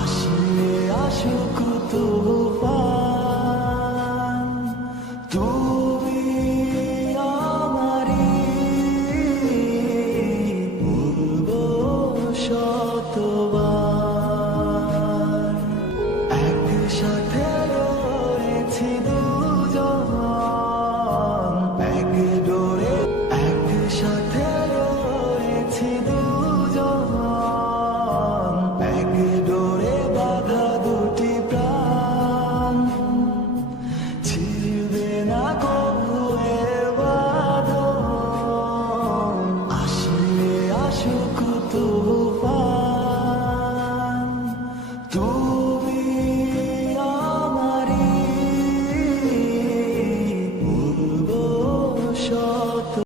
আসলে আসুক তুফান তুই tuhan tuhan.